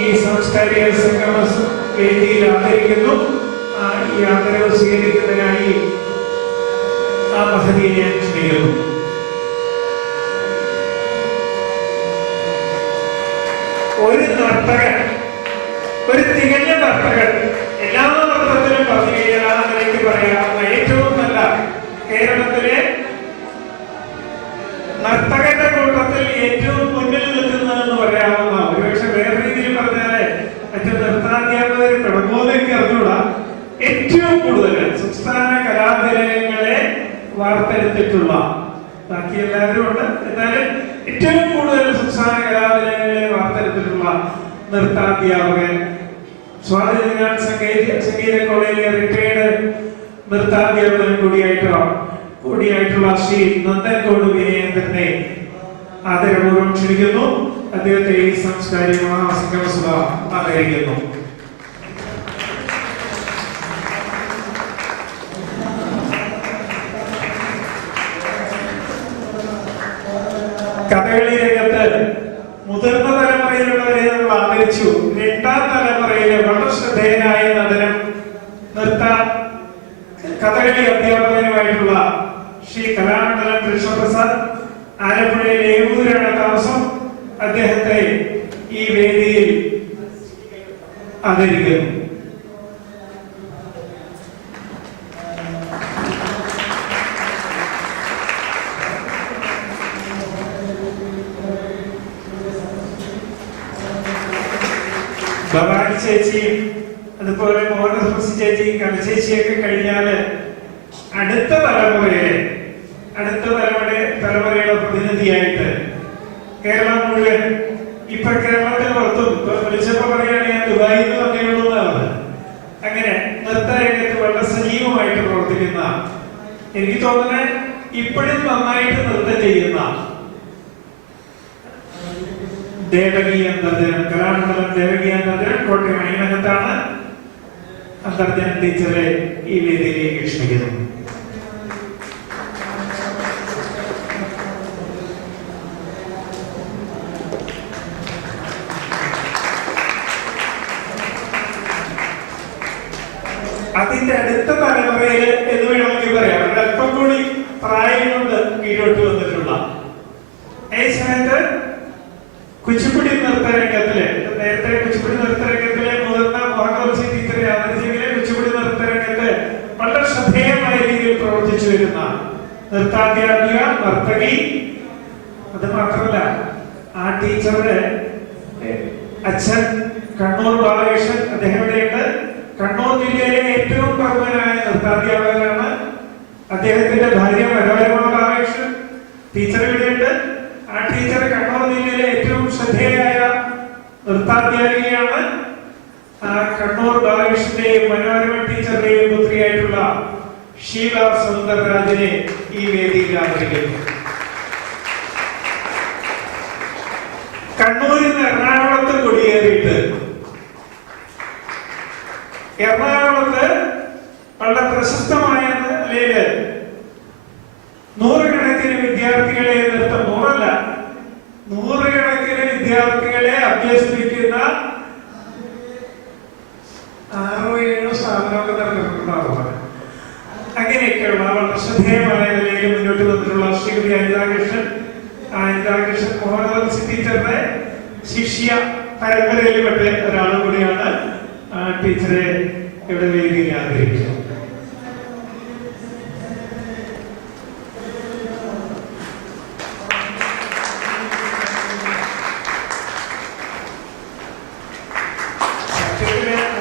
ഈ സാംസ്കാരിക സംഗമ വേദിയിൽ ആദരിക്കുന്നു. ഈ ആദരവ് സ്വീകരിക്കുന്നതിനായി ആ മഹതിയെ ഞാൻ ക്ഷണിക്കുന്നു. ഒരു നർത്തകൻ, ഒരു തികഞ്ഞ നർത്തകൻ, എല്ലാ നൃത്തത്തിലും പറഞ്ഞു കഴിഞ്ഞാൽ ആ നിലയ്ക്ക് പറയാവുന്ന ഏറ്റവും നല്ല കേരളത്തിലെ നർത്തകന്റെ കൂട്ടത്തിൽ ഏറ്റവും മുന്നിൽ നിൽക്കുന്നതെന്ന് പറയാവുന്ന, ഒരുപക്ഷെ വേറെ രീതിയിൽ പറഞ്ഞാല് മറ്റു നൃത്താധ്യാപകർ കിടന്നോലേക്ക് അറിഞ്ഞൂടാ, ഏറ്റവും കൂടുതൽ സംസ്ഥാന കലാനിലയങ്ങളെ വാർത്തെടുത്തിട്ടുള്ള, ബാക്കി എല്ലാവരും ഉണ്ട്, എന്നാലും ഏറ്റവും കൂടുതൽ സംസ്ഥാന കലാനിലയങ്ങളെ വാർത്തെടുത്തിട്ടുള്ള നൃത്താധ്യാപകൻ, സ്വാതിനാൾ സംഗീത കോളേജിലെ റിട്ടയർഡ് നൃത്താധ്യാപകൻ കൂടിയായിട്ടുള്ള ശ്രീ നന്ദൻകോട് വിനയേന്ദ്രനെ ആദരപൂർവ്വം ക്ഷണിക്കുന്നു. അദ്ദേഹത്തെ ഈ സാംസ്കാരിക മഹാസംഗമസഭ ആദരിക്കുന്നു. കഥകളി രംഗത്ത് മുതിർന്ന തലമുറയിലുള്ളവരെ നമ്മൾ ആദരിച്ചു. രണ്ടാം തലമുറയിലെ വളരെ ശ്രദ്ധേയനായ നടനും കഥകളി അധ്യാപകനുമായിട്ടുള്ള ശ്രീ കലാമണ്ഡലം കൃഷ്ണപ്രസാദ്, ആലപ്പുഴയിലെ ഏവൂരാണ് താമസം. അദ്ദേഹത്തെ ഈ വേദിയിൽ ആദരിക്കുന്നു. ഭവാനി ചേച്ചിയും അതുപോലെ മോഹനസ്മൃതി ചേച്ചിയും കലശേച്ചിയൊക്കെ കഴിഞ്ഞാല് അടുത്ത തലമുറയുടെ പ്രതിനിധിയായിട്ട് കേരളം മുഴുവൻ, ഇപ്പൊ കേരളത്തിൽ പുറത്തും വിളിച്ചപ്പോ പറയാണ് ഞാൻ ദുബായിൽ നിന്ന് വന്നേയുള്ളൂ എന്നാണ്. അങ്ങനെ നൃത്തരംഗത്ത് വളരെ സജീവമായിട്ട് പ്രവർത്തിക്കുന്ന, എനിക്ക് തോന്നുന്നത് ഇപ്പോഴും നന്നായിട്ട് നൃത്തം ചെയ്യുന്ന ദേവകി അന്തർജനം, കലാമണ്ഡലം ദേവകി അന്തർജനം കോട്ടയം അയ്യനകത്താണ്. അന്തർജനം ടീച്ചറെ ഈ വേദിയിലേക്ക് ക്ഷണിക്കുന്നു. അതിന്റെ അടുത്ത തലമുറയിൽ എന്ന് വേണമെങ്കിൽ പറയാം, അല്പം കൂടി പ്രായം കൊണ്ട് കീഴോട്ട് വന്നിട്ടുള്ള ഈ സമയത്ത് കുച്ചിപ്പുടി നൃത്തരംഗത്തിലെ, നേരത്തെ കുച്ചിപ്പുടി നൃത്തരംഗത്തിലെ മുതിർന്ന മോഹൻലാൽ ടീച്ചറെ ആദരിച്ചെങ്കിലും കുച്ചിപ്പുടി നൃത്തരംഗത്ത് വളരെ ശ്രദ്ധേയമായ രീതിയിൽ പ്രവർത്തിച്ചു വരുന്ന നൃത്താധ്യാപിക, നർത്തകി. അത് മാത്രമല്ല, ആ ടീച്ചറുടെ അച്ഛൻ കണ്ണൂർ ബാലകൃഷ്ണൻ, അദ്ദേഹം ഇവിടെയുണ്ട്. കണ്ണൂർ ജില്ലയിലെ ഏറ്റവും പ്രമുഖനായ നൃത്താധ്യാപകനാണ്. അദ്ദേഹത്തിന്റെ ഭാര്യ മനോരമ ബാലകൃഷ്ണൻ ടീച്ചർ ഇവിടെയുണ്ട്. ആ ടീച്ചർ കണ്ണൂർ ജില്ലയിലെ ഏറ്റവും ശ്രദ്ധേയയായ നൃത്താധ്യാപികയാണ്. കണ്ണൂർ ബാലകൃഷ്ണന്റെയും മനോരമ ടീച്ചറുടെയും പുത്രിയായിട്ടുള്ള ഷീല സുന്ദർരാജിനെ ഈ വേദിയിൽ ആദരിക്കുന്നു. കണ്ണൂരിൽ നിന്ന് എറണാകുളത്ത് കുടിയേറിയിട്ട് എറണാകുളത്ത് വളരെ പ്രശസ്തമായ നിലയില് നൂറുകണക്കിന് വിദ്യാർത്ഥികളെ നൂറുകണക്കിന് വിദ്യാർത്ഥികളെ അഭ്യസിപ്പിക്കുന്ന 6-7 സ്ഥാപനമൊക്കെ നടന്നിട്ടുണ്ടാവുക. അങ്ങനെയൊക്കെയുള്ള വളരെ ശ്രദ്ധേയമായ നിലയിൽ മുന്നോട്ട് വന്നിട്ടുള്ള ശ്രീമതി അനിതാകൃഷ്ണൻ മോഹൻലാൽ ടീച്ചറുടെ ശിഷ്യ പരമ്പരയിൽ പെട്ട ഒരാളും കൂടിയാണ്. ടീച്ചറെ ഇവിടെ വേദിയിൽ ആദരിക്കുന്നു.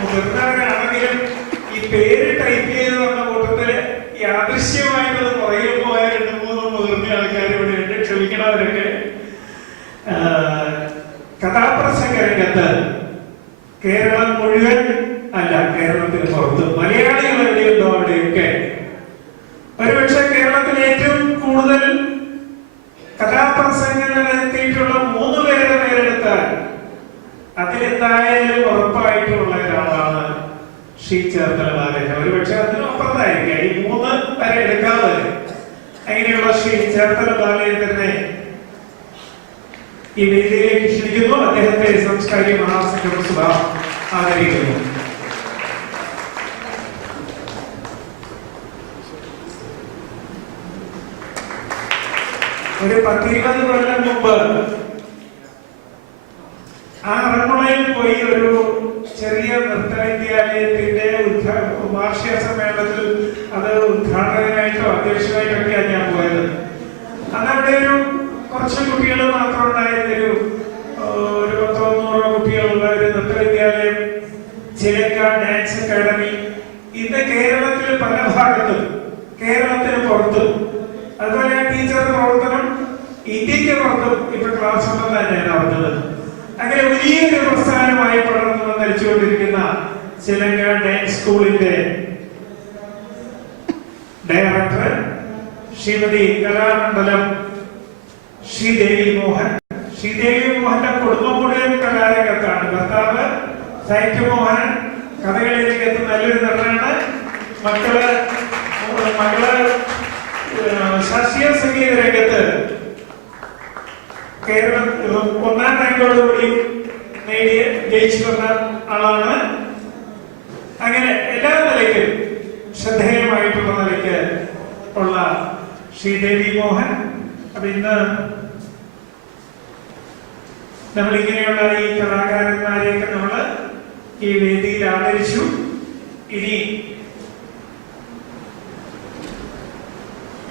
മുതിർന്നവരാണെങ്കിലും ഈ പേര് ടൈപ്പ് ചെയ്ത് വന്ന കൂട്ടത്തില് യാദൃശ്യമായിട്ടത് പറയുമ്പോ 2-3 മുതിർന്ന ആൾക്കാർ ഇവിടെ ഉണ്ട്. ക്ഷമിക്കണവരൊക്കെ. കഥാപ്രസംഗ രംഗത്ത് കേരളം മുഴുവൻ അല്ല, കേരളത്തിന് പുറത്ത് മലയാളികൾ എവിടെയുണ്ടോ അവിടെയൊക്കെ ഒരുപക്ഷെ കേരളത്തിൽ ഏറ്റവും കൂടുതൽ കഥാപ്രസംഗങ്ങൾ എത്തിയിട്ടുള്ള 3 പേരെടുത്താൽ അതിലെന്തായാലും ഉറപ്പായിട്ടുള്ള ഒരാളാണ് ശ്രീ ചേർത്തല ബാലൻ. ഒരുപക്ഷെ അതിനപ്പുറത്തായിരിക്കാം, ഈ 3 വരെ എടുക്കാതെ അങ്ങനെയുള്ള ശ്രീ ചേർത്തല ബാലേന്ദ്രനെ ഈ വേദിയിലേക്ക് ക്ഷണിക്കുന്നു. അദ്ദേഹത്തെ സാംസ്കാരിക മഹാസംഘടന സഭ ആദരിക്കുന്നു. ഒരു 10-20 കൊല്ലം മുമ്പ് ആ അറന്മുളയിൽ പോയി ഒരു ചെറിയ നൃത്ത വിദ്യാലയത്തിന്റെ വാർഷിക സമ്മേളനത്തിൽ അത് ഉദ്ഘാടകനായിട്ടോ അധ്യക്ഷനായിട്ടൊക്കെയാണ് ഞാൻ പോയത്. അതവിടെ കുറച്ച് കുട്ടികൾ മാത്രം ഉണ്ടായിരുന്ന ഒരു 100-200 കുട്ടികളുള്ള ഒരു നൃത്ത വിദ്യാലയം, ചിലക്ക ഡാൻസ് അക്കാദമി. ഇന്ന് കേരളത്തിൽ പല ഭാഗത്തും, കേരളത്തിന് പുറത്തും, അതുപോലെ ടീച്ചറുടെ പ്രവർത്തനം ഇന്ത്യക്ക് പുറത്തും ഇപ്പൊ ക്ലാസ് ഉണ്ടെന്ന് തന്നെയാണ് പറഞ്ഞത്. അങ്ങനെ വലിയൊരു പ്രസ്ഥാനമായി പടർന്നു നയിച്ചുകൊണ്ടിരിക്കുന്ന ചിലങ്ക ഡാൻസ് സ്കൂളിന്റെ ഡയറക്ടർ ശ്രീമതി കലാമണ്ഡലം ശ്രീദേവി മോഹൻ. ശ്രീദേവി മോഹന്റെ കുടുംബം മുഴുവൻ കലാരംഗത്താണ്. ഭർത്താവ് സൈറ്റ് മോഹൻ കഥകളി രംഗത്ത് നല്ലൊരു നടനാണ്. മകള് ശാസ്ത്രീയ സംഗീത രംഗത്ത് കേരളം 1ാം റാങ്കോടുകൂടി ജയിച്ചു വന്ന ആളാണ്. അങ്ങനെ എല്ലാ നിലയ്ക്കും ശ്രദ്ധേയമായിട്ടുള്ള നിലയ്ക്ക് ഉള്ള ശ്രീദേവി മോഹൻ. അപ്പൊ ഇന്ന് നമ്മളിങ്ങനെയുള്ള ഈ കലാകാരന്മാരെയൊക്കെ നമ്മൾ ഈ വേദിയിൽ ആദരിച്ചു. ഇനി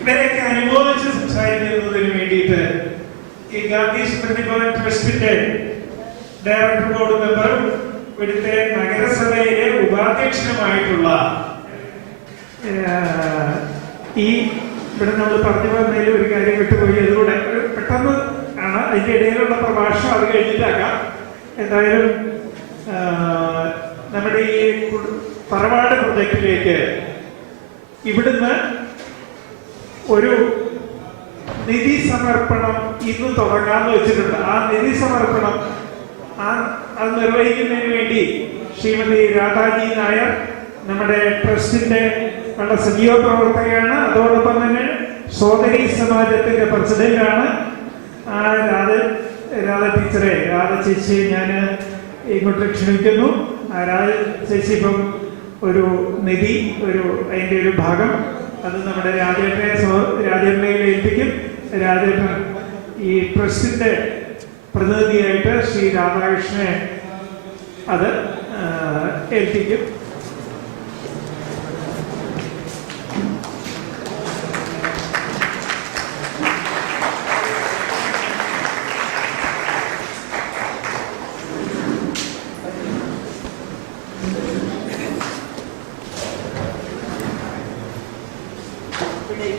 ഇവരെയൊക്കെ അനുമോദിച്ച് സംസാരിക്കുന്നതിന് വേണ്ടിയിട്ട് ഈ ഗാന്ധി സ്മൃതി ഭവൻ ട്രസ്റ്റിന്റെ ഡയറക്ടർ ബോർഡ് മെമ്പറും ഇവിടുത്തെ നഗരസഭയിലെ ഉപാധ്യക്ഷനുമായിട്ടുള്ള ഈ ഇവിടെ നമ്മൾ പറഞ്ഞു പറഞ്ഞതിൽ ഒരു കാര്യം വിട്ടുപോയി. അതുകൂടെ പെട്ടെന്ന് ആണ് അതിന്റെ ഇടയിലുള്ള പ്രഭാഷണം, അത് കഴിഞ്ഞിട്ടാക്കാം. എന്തായാലും നമ്മുടെ ഈ തറവാട് പ്രൊജക്റ്റിലേക്ക് ഇവിടുന്ന് ഒരു നിധി സമർപ്പണം ഇന്ന് തുടങ്ങാമെന്ന് വെച്ചിട്ടുണ്ട്. ആ നിധി സമർപ്പണം അത് നിർവഹിക്കുന്നതിന് വേണ്ടി ശ്രീമതി രാധാജി നായർ നമ്മുടെ ട്രസ്റ്റിന്റെ വളരെ സജീവ പ്രവർത്തകയാണ്. അതോടൊപ്പം തന്നെ സോദരി സമാജത്തിന്റെ പ്രസിഡന്റാണ്. ആ രാധ ടീച്ചറെ, രാധ ചേച്ചിയെ ഞാൻ ഇങ്ങോട്ട് ക്ഷണിക്കുന്നു. ആ രാധ ചേച്ചി ഇപ്പം ഒരു നിധി, അതിന്റെ ഒരു ഭാഗം അത് നമ്മുടെ രാജേട്ടനെ ഏൽപ്പിക്കും. രാജേട്ടൻ ഈ ട്രസ്റ്റിന്റെ പ്രതിനിധിയായിട്ട് ശ്രീ രാധാകൃഷ്ണനെ അത് ഏൽപ്പിക്കും.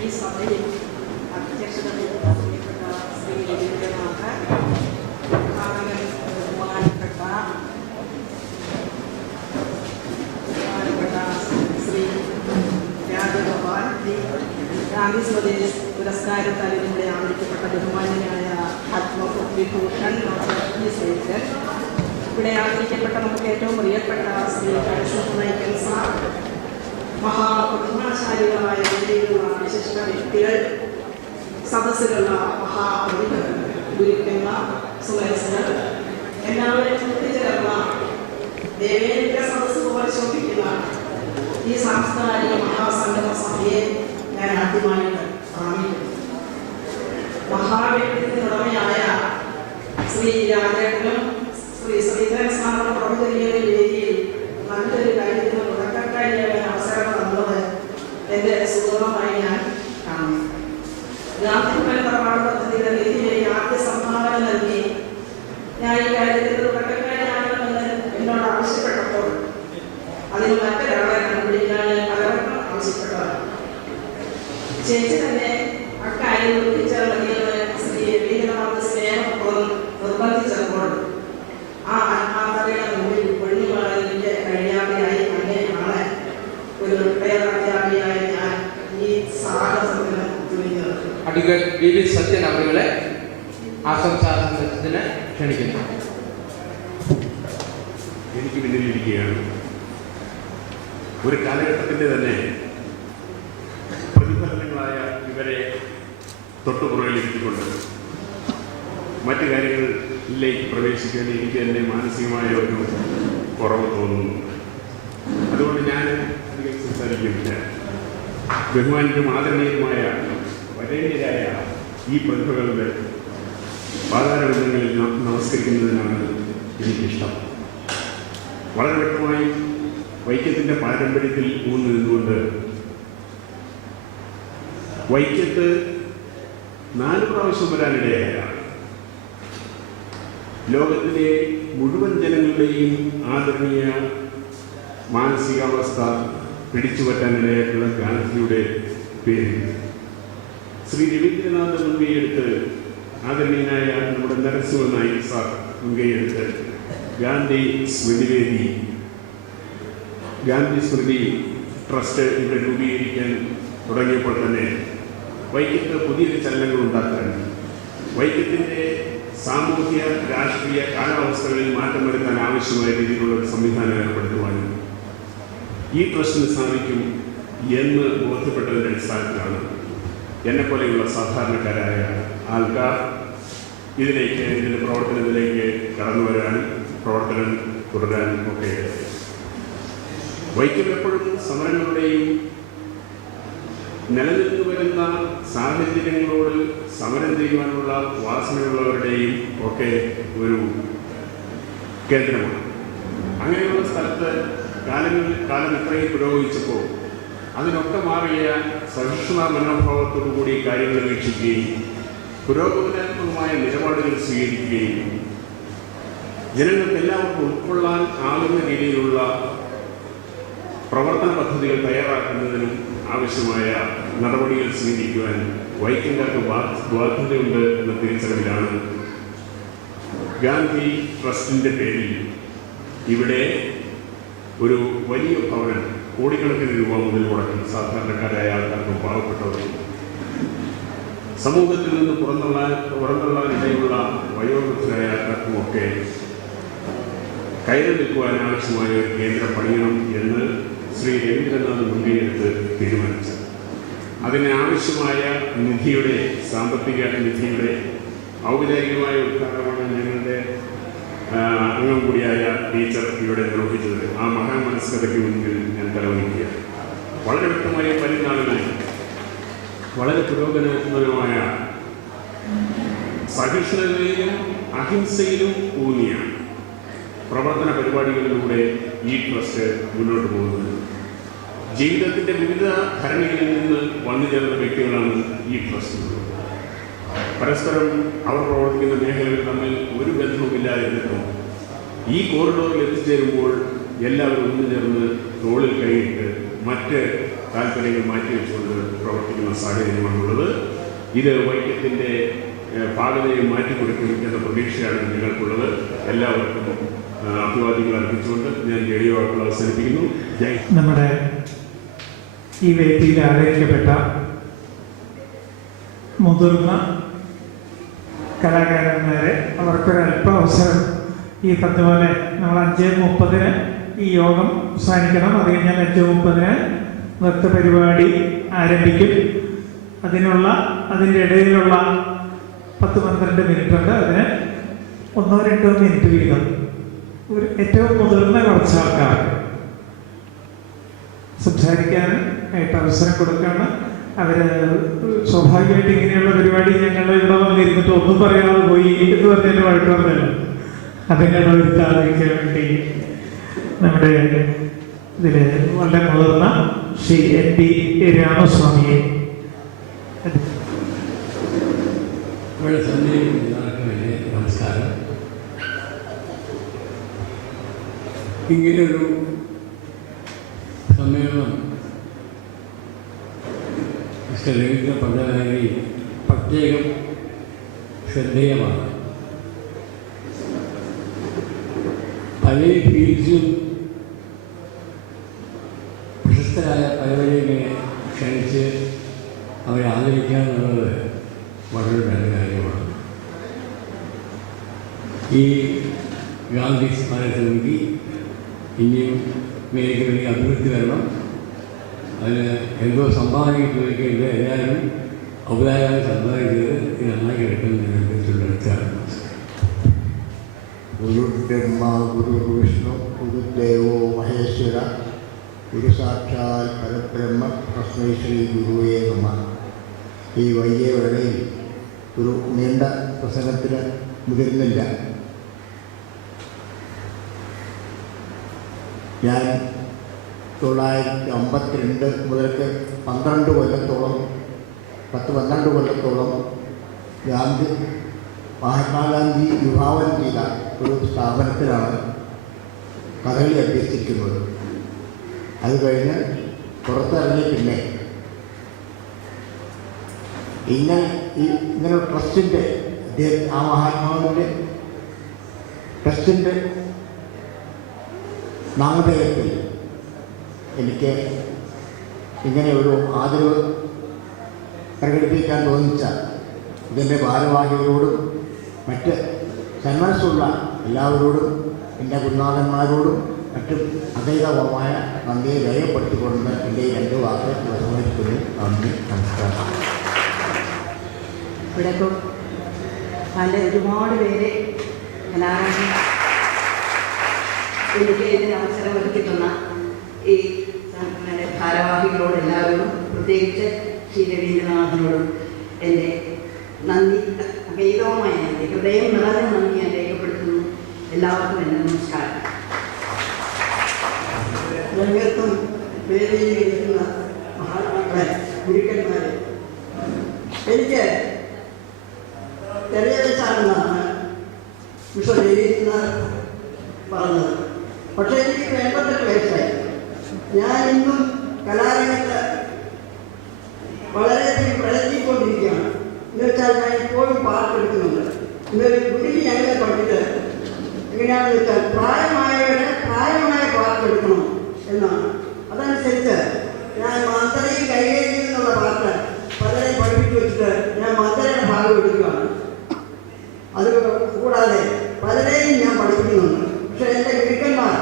ഈ സഭയിൽ അധ്യക്ഷത ശ്രീ രവീന്ദ്രനാഥ്, ബഹുമാനപ്പെട്ട ശ്രീ രാജഗോപാൽ, ഗാന്ധി സ്മൃതി പുരസ്കാരത്താൽ ഇതിലൂടെ ആദരിക്കപ്പെട്ട ബഹുമാന്യനായ പത്മവിഭൂഷൺ ഡോക്ടർ ഇ സേവൻ, ഇവിടെ ആദരിക്കപ്പെട്ട നമുക്ക് ഏറ്റവും പ്രിയപ്പെട്ട ശ്രീ കൈസൻ സാർ, മഹാപ്രതിഭാശാലികളായ വിശിഷ്ട വ്യക്തികൾ, സദസ്സിലുള്ള ഗുരുക്കന്മാർ, സുമനസ്സുകൾ, എല്ലാവരും ഒത്തുചേർന്ന ദേവേന്ദ്ര സദസ്സ് പോലെ ശോഭിക്കുന്ന ഈ സാംസ്കാരിക മഹാസംഗമ സഭയെ ഞാൻ ആദ്യമായിട്ട് കാണുന്നു. മഹാവ്യക്തിത്വത്തിനുടമയായ ശ്രീ രാജേട്ടനും ശ്രീ ശ്രീധരൻ സാറിന്റെ പ്രഭുചര്യയുടെ വേദിയിൽ നല്ലൊരു കാര്യത്തിന് തുടക്കക്കാരിയായ അവസരം തന്നത് എന്റെ സുഗമമായി ഞാൻ കാണുന്നു. ഗാന്ധിഭവൻ തറവാട് പദ്ധതിയുടെ നിധിയിലേക്ക് ആദ്യ സംഭാവന നൽകി ഞാൻ ഈ കാര്യത്തിൽ തുടക്കക്കാരിയാകണമെന്ന് എന്നോട് ആവശ്യപ്പെട്ടപ്പോൾ അതിന് മറ്റൊരാളെ കണ്ടുപിടിക്കാൻ പലർക്കും ആവശ്യപ്പെട്ടതാണ്. ചേച്ചി തന്നെ അക്കാര്യം നിർദ്ദേശിച്ചാൽ മതിയെന്ന് ശ്രീ രവീന്ദ്രനാഥ് സ്നേഹപൂർവ്വം നിർബന്ധിച്ചപ്പോൾ ആ ആത്മാർത്ഥതയുടെ മുമ്പിൽ ഒഴിഞ്ഞുമാറാൻ എനിക്ക് കഴിയാതെയായി. അങ്ങനെയാണ് ഒരു റിട്ടയർ അധ്യാപികയായ ഞാൻ ഈ സാഹസത്തിന് തുനിഞ്ഞത്. അഡ്വക്കേറ്റ് വി വി സത്യൻ അവരുടെ ആശംസാ സന്ദേശത്തിന് ക്ഷണിക്കുന്നു. എനിക്ക് പിന്നിലിരിക്കുകയാണ്. ഒരു കാലഘട്ടത്തിൻ്റെ തന്നെ പ്രതിഫലനങ്ങളായ ഇവരെ തൊട്ടുപുറകിലിരിച്ചുകൊണ്ട് മറ്റു കാര്യങ്ങളിലേക്ക് പ്രവേശിക്കാൻ എനിക്ക് തന്നെ മാനസികമായ ഒരു കുറവ് തോന്നുന്നു. അതുകൊണ്ട് ഞാൻ അധികം സംസാരിക്കുന്നില്ല. ബഹുമാനും ആദരണീയമായ വരേണ്യരായ ഈ പ്രതിഭകളുടെ പാതാരബന്ധങ്ങളിൽ നമസ്കരിക്കുന്നതിനാണ് എനിക്കിഷ്ടം. വളരെ വ്യക്തമായി വൈക്കത്തിൻ്റെ പാരമ്പര്യത്തിൽ ഊന്നു നിന്നുകൊണ്ട് വൈക്കത്ത് 4 പ്രാവശ്യം വരാനിടയായ ലോകത്തിലെ മുഴുവൻ ജനങ്ങളുടെയും ആദരണീയ മാനസികാവസ്ഥ പിടിച്ചുപറ്റാനിടയായിട്ടുള്ള ഗാന്ധിജിയുടെ പേരിൽ ശ്രീ രവീന്ദ്രനാഥ് മുൻകൈയെടുത്ത് ആദരണീയനായ നമ്മുടെ നരസിംഹ നായിക് സാർ മുൻകൈയെടുത്ത് ഗാന്ധി സ്മൃതിവേദി, ഗാന്ധി സ്മൃതി ട്രസ്റ്റ് ഇവിടെ രൂപീകരിക്കാൻ തുടങ്ങിയപ്പോൾ തന്നെ വൈക്കത്ത് പുതിയൊരു ചലനങ്ങൾ ഉണ്ടാക്കാൻ, വൈക്കത്തിൻ്റെ സാമൂഹ്യ രാഷ്ട്രീയ കാലാവസ്ഥകളിൽ മാറ്റം വരുത്താൻ ആവശ്യമായ രീതിയിലുള്ള ഒരു സംവിധാനം ഏർപ്പെടുത്തുവാനും ഈ ട്രസ്റ്റിന് സാധിക്കും എന്ന് ബോധ്യപ്പെട്ടതിൻ്റെ അടിസ്ഥാനത്തിലാണ് എന്നെപ്പോലെയുള്ള സാധാരണക്കാരായ ആൾക്കാർ ഇതിൻ്റെ പ്രവർത്തനത്തിലേക്ക് കടന്നു വരാനും പ്രവർത്തനം തുടരാനും ഒക്കെ. വൈക്കം എപ്പോഴും സമരങ്ങളുടെയും നിലനിന്നു വരുന്ന സാഹചര്യങ്ങളോട് സമരം ചെയ്യുവാനുള്ള വാസനയുള്ളവരുടെയും ഒക്കെ ഒരു കേന്ദ്രമാണ്. അങ്ങനെയുള്ള സ്ഥലത്ത് കാലം ഇത്രയും പുരോഗമിച്ചപ്പോൾ അതിനൊക്കെ മാറിയ സഹിഷ്ണുത മനോഭാവത്തോടുകൂടി കാര്യങ്ങൾ വീക്ഷിക്കുകയും പുരോഗമനാത്മകമായ നിലപാടുകൾ സ്വീകരിക്കുകയും ജനങ്ങൾക്ക് എല്ലാവർക്കും ഉൾക്കൊള്ളാൻ ആകുന്ന രീതിയിലുള്ള പ്രവർത്തന പദ്ധതികൾ തയ്യാറാക്കുന്നതിനും ആവശ്യമായ നടപടികൾ സ്വീകരിക്കുവാൻ വൈക്കംകാർക്ക് ബാധ്യതയുണ്ട് എന്ന തിരിച്ചറിവിലാണ് ഗാന്ധി ട്രസ്റ്റിൻ്റെ പേരിൽ ഇവിടെ ഒരു വലിയ ഭവനം കോടിക്കണക്കിന് രൂപ മുതൽ മുടക്കി സാധാരണക്കാരായ ആൾക്കാർക്കും പാവപ്പെട്ടവർക്കും സമൂഹത്തിൽ നിന്ന് പുറന്തള്ളാനിടയിലുള്ള വയോവൃദ്ധരായ ആൾക്കാർക്കുമൊക്കെ കയറി നിൽക്കുവാൻ ആവശ്യമായ ഒരു കേന്ദ്രം പണിയണം എന്ന് ശ്രീ രവീന്ദ്രനാഥ് മുൻകൈയെടുത്ത് തീരുമാനിച്ചു. അതിനാവശ്യമായ സാമ്പത്തിക നിധിയുടെ ഔപചാരികമായ ഉദ്ഘാടനമാണ് ഞങ്ങളുടെ അംഗം കൂടിയായ ടീച്ചർ ഇവിടെ നിർവഹിച്ചത്. ആ മഹാമനസ്കതയ്ക്ക് മുൻപിൽ ഞാൻ തലവഹിക്കുക. വളരെ വ്യക്തമായ പരിനാളുകളിൽ വളരെ പുരോഗമനമായ സഹിഷ്ണുതയിലും അഹിംസയിലും ഊന്നിയ പ്രവർത്തന പരിപാടികളിലൂടെ ഈ ട്രസ്റ്റ് മുന്നോട്ട് പോകുന്നത്. ജീവിതത്തിൻ്റെ വിവിധ ഘടനകളിൽ നിന്ന് വന്നു ചേർന്ന വ്യക്തികളാണ് ഈ ട്രസ്റ്റ്. പരസ്പരം അവർ പ്രവർത്തിക്കുന്ന മേഖലകൾ തമ്മിൽ ഒരു ബന്ധവുമില്ലാതിരുന്നിട്ടും ഈ കോറിഡോറിൽ എത്തിച്ചേരുമ്പോൾ എല്ലാവരും ഒന്നു ചേർന്ന് തോളിൽ കൈയിട്ട് മറ്റ് താല്പര്യങ്ങൾ മാറ്റിവെച്ചുകൊണ്ട് പ്രവർത്തിക്കുന്ന സാഹചര്യമാണുള്ളത്. ഇത് വൈക്കത്തിൻ്റെ ഭാഗതയെ മാറ്റിക്കൊടുക്കും എന്ന പ്രതീക്ഷയാണ് നിങ്ങൾക്കുള്ളത്. എല്ലാവർക്കും അഭിവാദ്യങ്ങൾ അർപ്പിച്ചുകൊണ്ട് ഞാൻ റേഡിയോ വാക്കുകൾ അവസാനിപ്പിക്കുന്നു. നമ്മുടെ ഈ വേദിയിൽ ആദരിക്കപ്പെട്ട മുതിർന്ന കലാകാരന്മാരെ അവർക്കൊരല്പ അവസരം ഈ പറഞ്ഞ നമ്മൾ 5:30 ഈ യോഗം അവസാനിക്കണം. അത് കഴിഞ്ഞാൽ 5:30 നൃത്തപരിപാടി ആരംഭിക്കും. അതിൻ്റെ ഇടയിലുള്ള 10-12 മിനിറ്റ് ഉണ്ട്. അതിന് 1-2 മിനിറ്റ് വീതം ഏറ്റവും മുതിർന്ന കുറച്ച് ആൾക്കാർ സംസാരിക്കാൻ ആയിട്ട് അവസരം കൊടുക്കുകയാണ്. അവർ സ്വാഭാവികമായിട്ട് ഇങ്ങനെയുള്ള പരിപാടി ഞങ്ങൾ ഇവിടെ വന്നിരുന്നിട്ട് ഒന്നും പറയാതെ പോയി എന്ന് പറഞ്ഞതിന് വഴക്ക് പറഞ്ഞല്ലോ. അതിനുള്ള ഒരു താഴ്ചയ്ക്ക് വേണ്ടി നമ്മുടെ ഇതിൽ വളരെ മുതിർന്ന ശ്രീ NP രാമസ്വാമിയെ നമസ്കാരം. ഇങ്ങനെയൊരു സമ്മേളനം മിസ്റ്റർ രവീന്ദ്ര പണ്ടാരി പ്രത്യേകം ശ്രദ്ധേയമാണ്. പല ഫീൽഡ്സും പ്രശസ്തരായ പലവരെയും ക്ഷണിച്ച് അവരെ ആദരിക്കുക എന്നുള്ളത് വളരെ നല്ല കാര്യമാണ്. ഈ ഗാന്ധി സ്മാരകസമിതി ഇനിയും മേഖലയിൽ അഭിവൃദ്ധി വരണം. അതിന് എന്തോ സംഭാവന ചോദിക്കേണ്ടത് എല്ലാവരും ഔപചാരികമായി സംഭാവന ചെയ്ത് നന്നായി കിടക്കുന്ന നിർദ്ദേശത്തിലെടുത്താണ്. ഗുരുബ്രഹ്മ ഗുരുവിഷ്ണു ഗുരുദേവോ മഹേശ്വര ഗുരു സാക്ഷാൽ പരബ്രഹ്മ തസ്മൈ ശ്രീ ഗുരുവേ നമഃ. ഈ വൈകിയ വേളയിൽ ഒരു നീണ്ട പ്രസംഗത്തിന് മുതിരുന്നില്ല. ഞാൻ 1952 മുതൽക്ക് 12 കൊല്ലത്തോളം മഹാത്മാഗാന്ധി വിഭാവനം ചെയ്ത ഒരു സ്ഥാപനത്തിലാണ് കഥകളി അഭ്യസിക്കുന്നത്. അത് കഴിഞ്ഞ് പുറത്തിറങ്ങി പിന്നെ ഇങ്ങനെ ട്രസ്റ്റിൻ്റെ ആ മഹാത്മാവിൻ്റെ ട്രസ്റ്റിൻ്റെ നാമധേയത്തിൽ എനിക്ക് ഇങ്ങനെ ഒരു ആദരവ് പ്രകടിപ്പിക്കാൻ തോന്നിച്ച ഇതിൻ്റെ ഭാരവാഹികളോടും മറ്റ് സന്മനസ്സുള്ള എല്ലാവരോടും എൻ്റെ ഗുരുനാഥന്മാരോടും മറ്റും അതീതമായ നന്ദിയെ രേഖപ്പെടുത്തിക്കൊണ്ട് എൻ്റെ 2 വാക്ക് വിസ്മരിക്കുന്നു. നന്ദി, നമസ്കാരം. ഇവിടെ ഇപ്പോൾ ഒരുപാട് പേര് കലാകാരൻ എനിക്ക് ഇതിന് അവസരം ഒരുക്കിത്തുന്ന ഈ ഭാരവാഹികളോട് എല്ലാവരോടും, പ്രത്യേകിച്ച് ശ്രീ രവീന്ദ്രനാഥനോടും എൻ്റെ നന്ദി, അഗൈതവുമായ നന്ദി, ഹൃദയം നിറഞ്ഞ നന്ദി ഞാൻ രേഖപ്പെടുത്തുന്നു. എല്ലാവർക്കും എൻ്റെ നമസ്കാരം. രംഗത്തും വേദിയിലിരിക്കുന്ന മഹാത്മാക്കളെ, ഗുരുക്കന്മാരെ, എനിക്ക് ചെറിയ വയസ്സാണെന്നാണ് മിസ്റ്റർ രവീന്ദ്രനാഥ് പറഞ്ഞത്. പക്ഷേ എനിക്ക് 88 വയസ്സായി. ഞാൻ ഇന്നും കലാരംഗത്ത് വളരെയധികം പ്രയത്നിക്കൊണ്ടിരിക്കുകയാണ്. എന്നുവെച്ചാൽ ഞാൻ ഇപ്പോഴും പാട്ടെടുക്കുന്നുണ്ട്. ഇന്നൊരു ഗുരുവിനെ ഞങ്ങളെ പഠിച്ചത് എങ്ങനെയാണെന്ന് വെച്ചാൽ പ്രായമായ പാട്ടെടുക്കണം എന്നാണ്. അതനുസരിച്ച് ഞാൻ മന്ത്രയും കൈകേരിയിൽ നിന്നുള്ള പാട്ട് പലരെയും പഠിപ്പിച്ചു വെച്ചിട്ട് ഞാൻ മന്ത്രയുടെ ഭാഗം എടുക്കുകയാണ്. അത് കൂടാതെ പലരെയും ഞാൻ പഠിപ്പിക്കുന്നുണ്ട്. പക്ഷേ എൻ്റെ ഗുരുക്കന്മാർ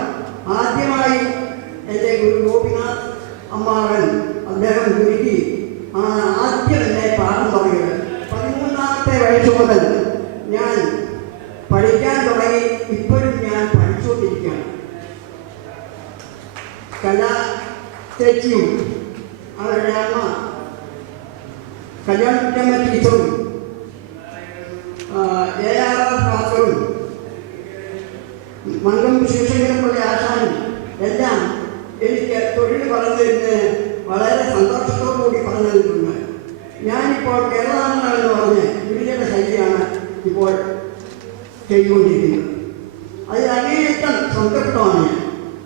ആദ്യമായി എൻ്റെ ഗുരു ഗോപിനാഥ് അമ്മാവൻ അദ്ദേഹം ഗുരുക്കി ആദ്യം എന്നെ പാഠം തുടങ്ങിയത് 13ാമത്തെ വയസ്സ് മുതൽ ഞാൻ പഠിക്കാൻ തുടങ്ങി. ഇപ്പോഴും ഞാൻ പഠിച്ചുകൊണ്ടിരിക്കുകയാണ്. ചേച്ചിയും അവരുടെ അമ്മ കല്യാണ ടീച്ചറും ARR മാസ്റ്ററും മംഗം ശിവശങ്കരപ്പിള്ള ആശാനും എല്ലാം എനിക്ക് തൊഴിൽ പറഞ്ഞു തരുന്നതിന് വളരെ സന്തോഷത്തോടുകൂടി പറഞ്ഞു തന്നിട്ടുണ്ട്. ഞാനിപ്പോൾ കേരളാമൃതം എന്ന് പറഞ്ഞ് ഗുരുജയുടെ ശൈലിയാണ് ഇപ്പോൾ ചെയ്തുകൊണ്ടിരിക്കുന്നത്. അതിൽ അങ്ങേയറ്റം സംതൃപ്തമാണ് ഞാൻ.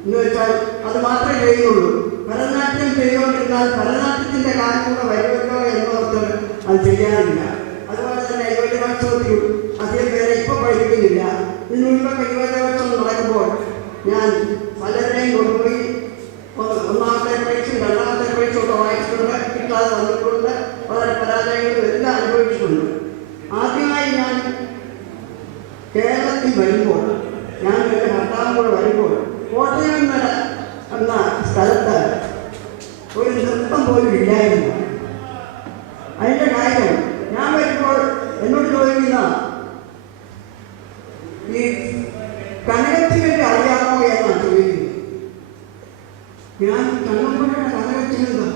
എന്ന് വെച്ചാൽ അത് മാത്രമേ ചെയ്യുന്നുള്ളൂ. ഭരതനാട്യം ചെയ്തുകൊണ്ടിരുന്നാൽ ഭരതനാട്യത്തിൻ്റെ കാലം കൂടെ വരുമല്ലോ എന്നോർത്ത് അത് ചെയ്യാറില്ല. അതുപോലെ തന്നെ യുവജനോത്സവത്തിൽ അധികം പേരെ ഇപ്പോൾ പഠിപ്പിക്കുന്നില്ല. ഇതിനു മുൻപൊക്കെ യുവജനോത്സവം നടക്കുമ്പോൾ ഞാൻ പലരുടെയും കൊണ്ടുപോയി 1ാമത്തെ പരീക്ഷയും 2ാമത്തെ പരീക്ഷയും ഒക്കെ വായിച്ചിട്ടുണ്ട്. കിട്ടാതെ വന്നിട്ടുണ്ട്. വളരെ പരാജയങ്ങളും എല്ലാം അനുഭവിച്ചിട്ടുണ്ട്. ആദ്യമായി ഞാൻ കേരളത്തിൽ വരുമ്പോൾ, ഞാൻ എൻ്റെ ഭർത്താവും കൂടെ വരുമ്പോൾ കോട്ടയം എന്ന സ്ഥലത്ത് ഒരു നൃത്തം പോലും ഇല്ലായിരുന്നു. അതിൻ്റെ കാര്യം ഞാൻ വരുമ്പോൾ എന്നോട് ചോദിക്കുന്ന ഈ കനകത്തിനൊക്കെ അറിയാമോ എന്നാണ് ചോദിക്കുന്നത്. ഞാൻ കണ്ണമ്പുഴയുടെ കനകത്തിനെന്താ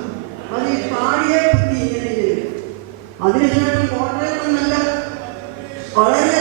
അത് ഈ പാടിയെ പറ്റി ഇങ്ങനെ ചെയ്തു. അതിനുശേഷം കോട്ടയത്ത് നല്ല വളരെ